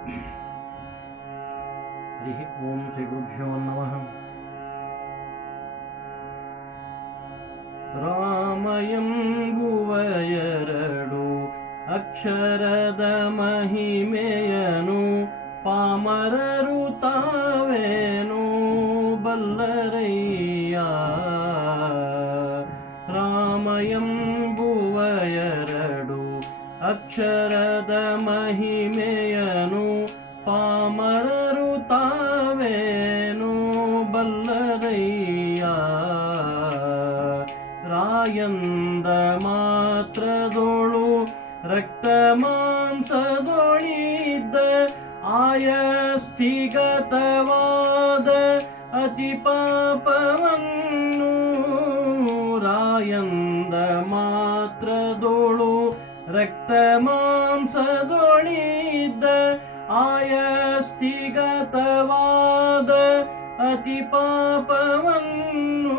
हरिः ॐ श्रीगुरुभ्यो नमः। रामयं गुवयरडो अक्षरदमहिमे पामररुतावे ಅಕ್ಷರದ ಮಹಿಮೆಯನು ಪಾಮರರು ತಾವೇನು ಬಲ್ಲರಯ್ಯ ರಾಯಂದ ಮಾತ್ರದೋಳು ರಕ್ತ ಮಾಂಸದೊಳಿದ್ದ ಆಯಸ್ಥಿಗತವಾದ ಅತಿ ಪಾಪವನ್ನು ರಾಯಂದ ರಕ್ತ ಮಾಂಸದೊಳಿದ್ದ ಆಯಸ್ಥಿಗತವಾದ ಅತಿ ಪಾಪವನ್ನು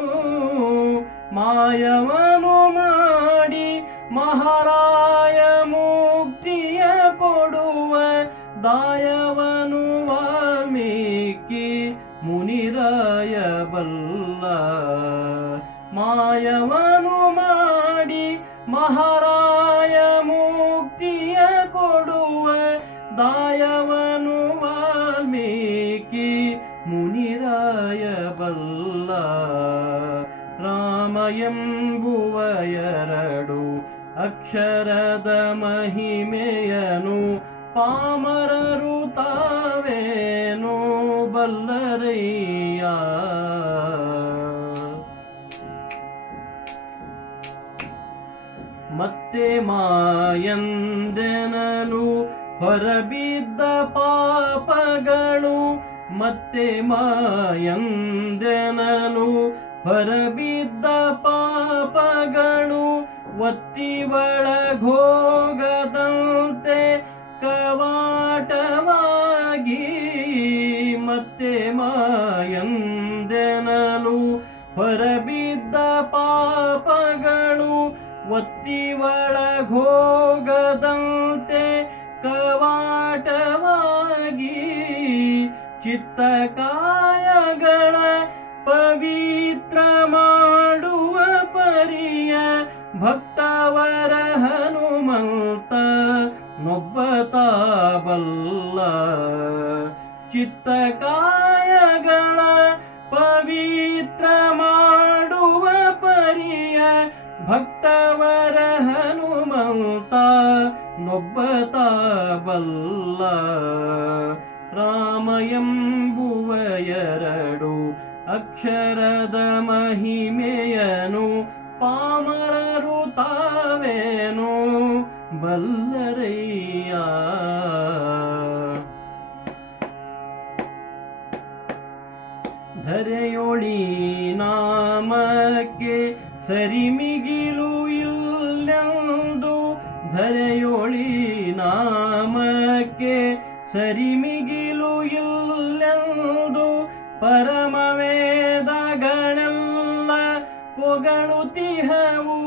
ಮಾಯವನು ದಾಯವನು ವಾಲ್ಮೀಕಿ ಮುನಿರಾಯಬಲ್ಲ ರಾಮ ಎಂಬುವ ಎರಡು ಅಕ್ಷರದ ಮಹಿಮೆಯನು ಪಾಮರರು ತಾವೇನು ಬಲ್ಲರಯ್ಯ. ಮತ್ತೆ ಮಾಯಂದೆನಲು ಹೊರಬಿದ್ದ ಪಾಪಗಳು ಮತ್ತೆ ಮಾಯಂದೆನಲು. ಹೊರಬಿದ್ದ ಪಾಪಗಳು ಒತ್ತಿ ಒಳಗೋಗದಂತೆ ಕವಾಟವಾಗಿ ಮತ್ತೆ ಮಾಯಂದೆನಲು. ಹೊರಬಿದ್ದ ಪಾಪಗಳು ಒತ್ತಿ ಒಳಗೋಗದಂತೆ ಚಿತ್ತಕಾಯಗಳ ಪವಿತ್ರ ಮಾಡುವ ಪರಿಯ ಭಕ್ತವರ ಹನುಮಂತ ಬಲ್ಲ ಚಿತ್ತಕಾಯಗಳ ಪವಿತ್ರ ಮಾಡುವ ಪರಿಯ ಭಕ್ತವರ ಹನುಮಂತ ಬಲ್ಲ ರಾಮ ಎಂಬುವ ಎರಡು ಅಕ್ಷರದ ಮಹಿಮೆಯನು ಪಾಮರರು ತಾವೇನು ಬಲ್ಲರಯ್ಯ? ಧರೆಯೊಳಿ ನಾಮಕ್ಕೆ ಸರಿಮಿಗಿಲು ಇಲ್ಲೆಂದು ಧರೆಯೊಳಿ ನಾಮಕ್ಕೆ ಇಲ್ಲೆಂದು ಪರಮ ವೇದಗಳೆಲ್ಲ ಪೊಗಳುತಿಹವು.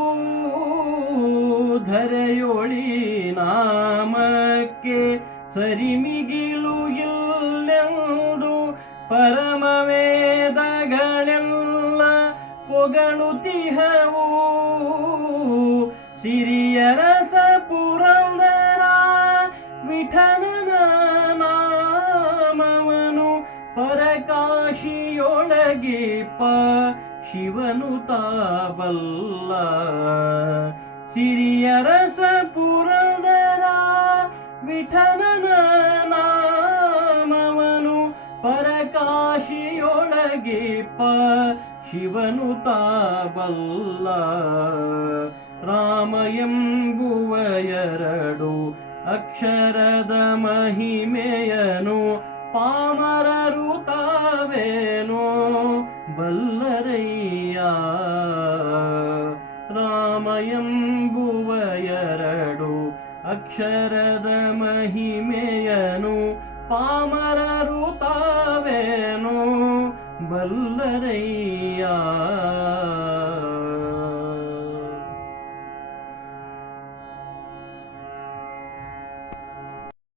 ಧರೆಯೊಳಿ ನಾಮಕ್ಕೆ ಸರಿಮಿಗಿಲು ಇಲ್ಲೆಂದು ಪರಮ ವೇದಗಳೆಲ್ಲ ಪೊಗಳುತಿಹವು. ಸಿರಿಯರಸ ಪುರಂದರ ಪರಕಾಶಿಯೊಳಗಿಪ್ಪ ಶಿವನು ತಾಬಲ್ಲ ಸಿರಿಯರಸ ಪುರಂದರ ವಿಠಲನ ನಾಮವನು ಪರಕಾಶಿಯೊಳಗಿಪ್ಪ ಶಿವನು ತಾಬಲ್ಲ ರಾಮ ಎಂಬುವ ಎರಡು ಅಕ್ಷರದ ಮಹಿಮೆಯನು ಪಾಮರರು ತಾವೇನೋ ಅಲ್ಲರಯ್ಯ ರಾಮಯಂಬುವ ಎರಡು ಅಕ್ಷರದ ಮಹಿಮೆಯನು ಪಾಮರರು ತಾವೇನು ಬಲ್ಲರಯ್ಯ.